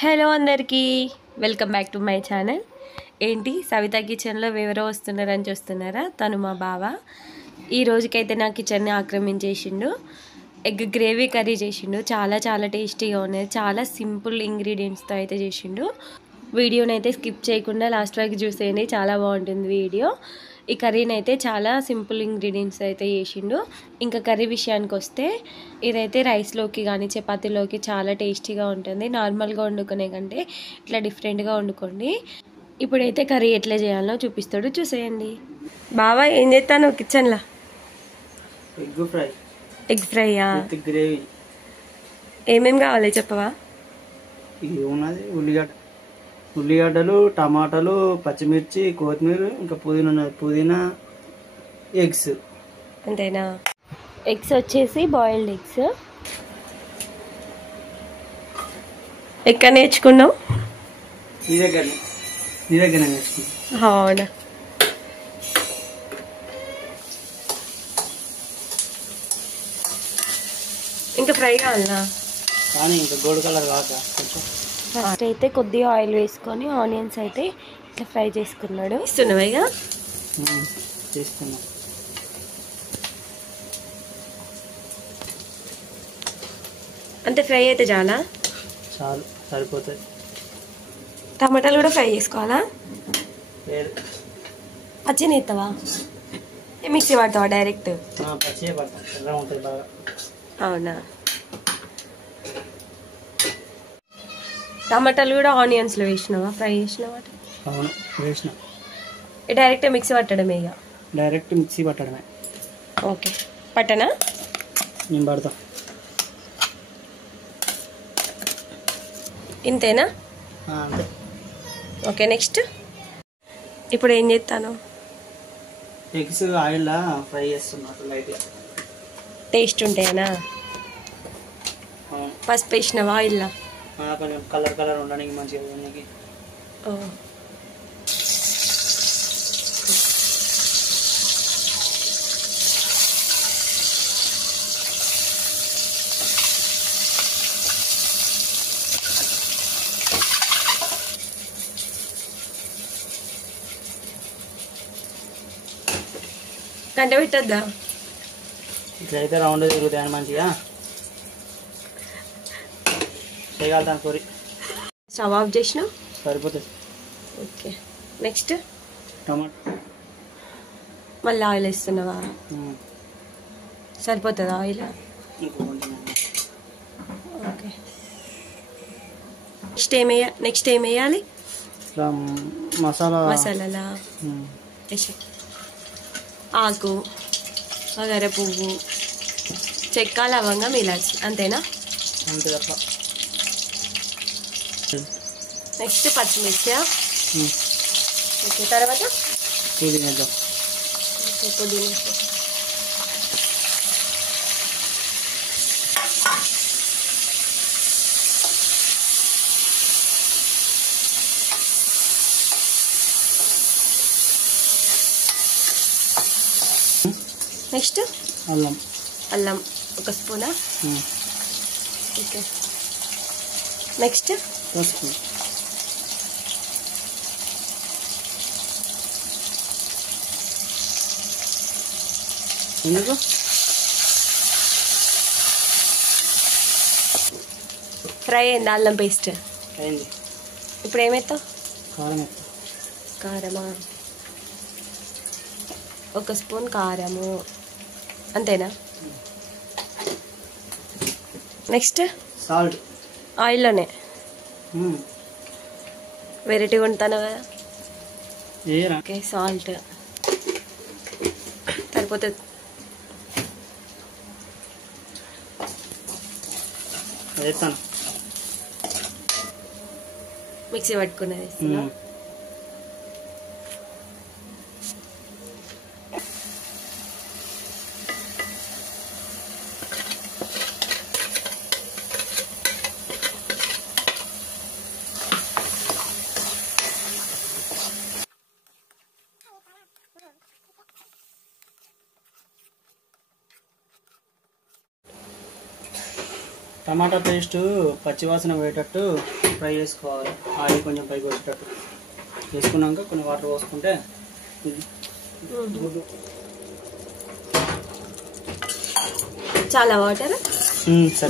Hello అందరికీ welcome back to my channel. ఏంటి సవితా కిచెన్లో ఎవరో వస్తున్నారని చూస్తున్నారా? తను మా బావ. ఈ రోజుకైతే నా కిచెన్ని ఆక్రమించేసిండు. ఎగ్ గ్రేవీ కర్రీ చేసిండు. చాలా చాలా టేస్టీగా ఉన్నది. చాలా సింపుల్ ఇంగ్రీడియంట్స్తో అయితే చేసిండు. వీడియోని అయితే స్కిప్ చేయకుండా లాస్ట్ వరకు చూసేయండి, చాలా బాగుంటుంది వీడియో. ఈ కర్రీని అయితే చాలా సింపుల్ ఇంగ్రీడియంట్స్ అయితే చేసిండు. ఇంకా కర్రీ విషయానికి వస్తే ఇదైతే రైస్లోకి కానీ చపాతీలోకి చాలా టేస్టీగా ఉంటుంది. నార్మల్గా వండుకునే కంటే ఇట్లా డిఫరెంట్గా వండుకోండి. ఇప్పుడైతే కర్రీ ఎట్లా చేయాలో చూపిస్తాడు, చూసేయండి. బావా ఏం చేస్తాను కిచెన్లో? ఎగ్ ఫ్రైయా? గ్రేవీ ఏమేమి కావాలి చెప్పవా? ఇది ఉన్నది ఉల్లిగడ్డలు, టమాటాలు, పచ్చిమిర్చి, కొత్తిమీర, ఇంకా పుదీనా, ఎగ్స్. అంతేనా? ఎగ్స్ వచ్చేసి బాయిల్డ్ ఎగ్స్. ఎక్కడ నేర్చుకున్నావు? నీ దగ్గర నేర్చుకున్నాం. అవునా? ఇంకా ఫ్రై కావాలా? కానీ ఇంకా గోల్డ్ కలర్ కాక కొంచెం. ఫస్ట్ అయితే కొద్దిగా ఆయిల్ వేసుకొని ఆనియన్స్ అయితే ఇట్లా ఫ్రై చేసుకున్నాడు. ఇస్తున్నావా ఇక? చేసుకున్నాం. అంటే ఫ్రై అయితే చాలా సరిపోతుంది. టమాటాలు కూడా ఫ్రై చేసుకోవాలా? లేదు, పచ్చిని ఎత్తావా? మిక్సీ పడతావా డైరెక్ట్? పచ్చి పడతాం, ఎర్ర ఉంటుంది బాగా. అవునా? టమాటాలు కూడా ఆనియన్స్లో వేసినావా? ఫ్రై చేసినావా? అవును, వేసిన. డైరెక్ట్ మిక్సీ పట్టడమే ఇక? డైరెక్ట్ మిక్సీ పట్టడమే. ఓకే, పట్టనా? నేను పడతా. ఇంతేనా? అంతే. ఓకే, నెక్స్ట్ ఇప్పుడు ఏం చేస్తాను? ఎగ్స్ ఆయిల్లో ఫ్రై చేస్తున్నట్టు లైట్గా. టేస్ట్ ఉంటాయనా? పసుపు వేసినావా ఆయిల్లో? కొంచెం కలర్ ఉండడానికి మంచిగా ఉండడానికి. గంట పెట్టద్దా? ఇట్లయితే రౌండ్ తిరుగుతాయని మంచిగా చేయగలుగుతాను. సారీ, స్టవ్ ఆఫ్ చేసిన సరిపోతుంది. ఓకే, నెక్స్ట్ టమాటా మళ్ళీ ఆయిల్ వేస్తున్నావా? సరిపోతుందా ఆయిల్? ఓకే, నెక్స్ట్ ఏం వేయాలి? మసాలాలా వేసి ఆకు, వగర పువ్వు, చెక్క, లవంగం, ఇలాచి. అంతేనా? అంతే తప్ప. నెక్స్ట్ పచ్చిమిర్చి. ఓకే, తర్వాత పుదీనా. ఓకే, పుదీనా. నెక్స్ట్ అల్లం ఒక స్పూనా? ఓకే, నెక్స్ట్ పసుపు. ఎందుకు? ఫ్రై అయింది అల్లం పేస్ట్? అయింది. ఇప్పుడు ఏమేస్తావు? కారం. కారమా? ఒక స్పూన్ కారము. అంతేనా? Next salt. ఆయిల్లోనే వెరైటీగా ఉంటాను కదా. ఓకే, సాల్ట్ సరిపోతుంది. మిక్సీ పట్టుకున్నది. టమాటా పేస్ట్ పచ్చివాసన పోయేటట్టు ఫ్రై చేసుకోవాలి. ఆయిల్ కొంచెం పైకి వచ్చేటట్టు వేసుకున్నాక కొన్ని వాటర్ పోసుకుంటే గుడ్డు. చాలా వాటర్.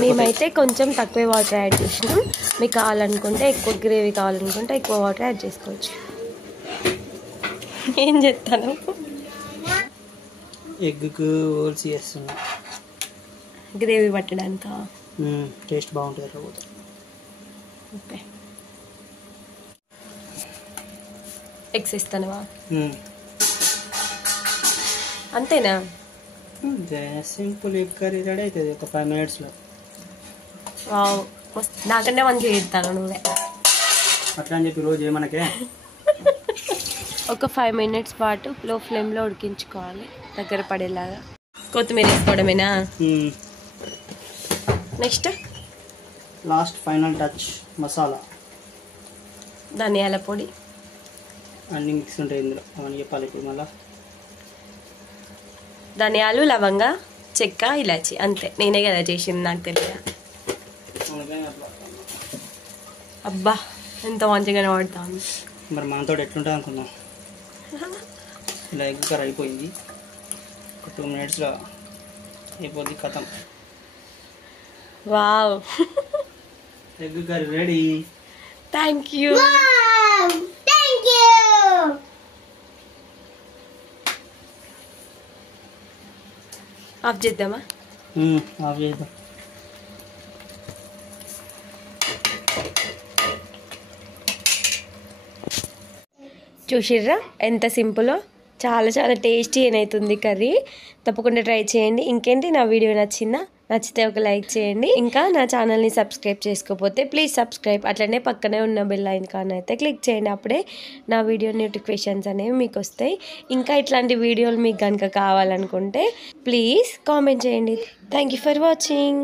మేమైతే కొంచెం తక్కువ వాటర్ యాడ్ చేసినాం. మీకు కావాలనుకుంటే ఎక్కువ గ్రేవీ కావాలనుకుంటే ఎక్కువ వాటర్ యాడ్ చేసుకోవచ్చు. ఏం చెప్తాను, ఎగ్కు ఓల్సి చేస్తున్నా గ్రేవీ పట్టడానికా. టేస్ట్ బాగుంటుంది రాబోతే. Okay, eggs ఇస్తానవా? అంతేనా? సింపుల్ ఎగ్ కర్రీ రెడీ అవుతుంది ఒక 5 minutesలో. వావ్, నాకంటే మంచిగా చేస్తాను నువ్వే. అట్లా అని చెప్పి రోజు ఏమనకే. ఒక 5 minutes పాటు లో ఫ్లేమ్లో ఉడికించుకోవాలి దగ్గర పడేలాగా. కొత్తిమీర వేసుకోవడమేనా? Next last final touch masala, ధనియాల పొడి అన్ని మిక్స్ ఉంటాయి ఇందులో. అవన్నీ చెప్పాలి ఇప్పుడు మళ్ళీ. ధనియాలు, లవంగ, చెక్క, ఇలాచి, అంతే. నేనే కదా చేసింది, నాకు తెలియదు. అబ్బా, ఎంత మంచిగా వాడుతాను. మరి మనతో ఎట్లుంటుంది అనుకున్నాం. ఇలా ఎగ్ కర్రీ అయిపోయింది. ఒక 2 minutesలో అయిపోద్ది, కథం. Wow, egg curry ready. Thank you. Of చేద్దామా? ఆఫ్ చేద్దాం. చూసిర్రా ఎంత సింపులో. చాలా చాలా టేస్టీ అవుతుంది కర్రీ. తప్పకుండా ట్రై చేయండి. ఇంకేంటి, నా వీడియో నచ్చితే ఒక లైక్ చేయండి. ఇంకా నా ఛానల్ని సబ్స్క్రైబ్ చేసుకోకపోతే ప్లీజ్ సబ్స్క్రైబ్. అట్లనే పక్కనే ఉన్న బెల్ ఐకాన్ అయితే క్లిక్ చేయండి. అప్పుడే నా వీడియో నోటిఫికేషన్స్ అనేవి మీకు వస్తాయి. ఇంకా ఇట్లాంటి వీడియోలు మీకు కనుక కావాలనుకుంటే ప్లీజ్ కామెంట్ చేయండి. Thank you for watching.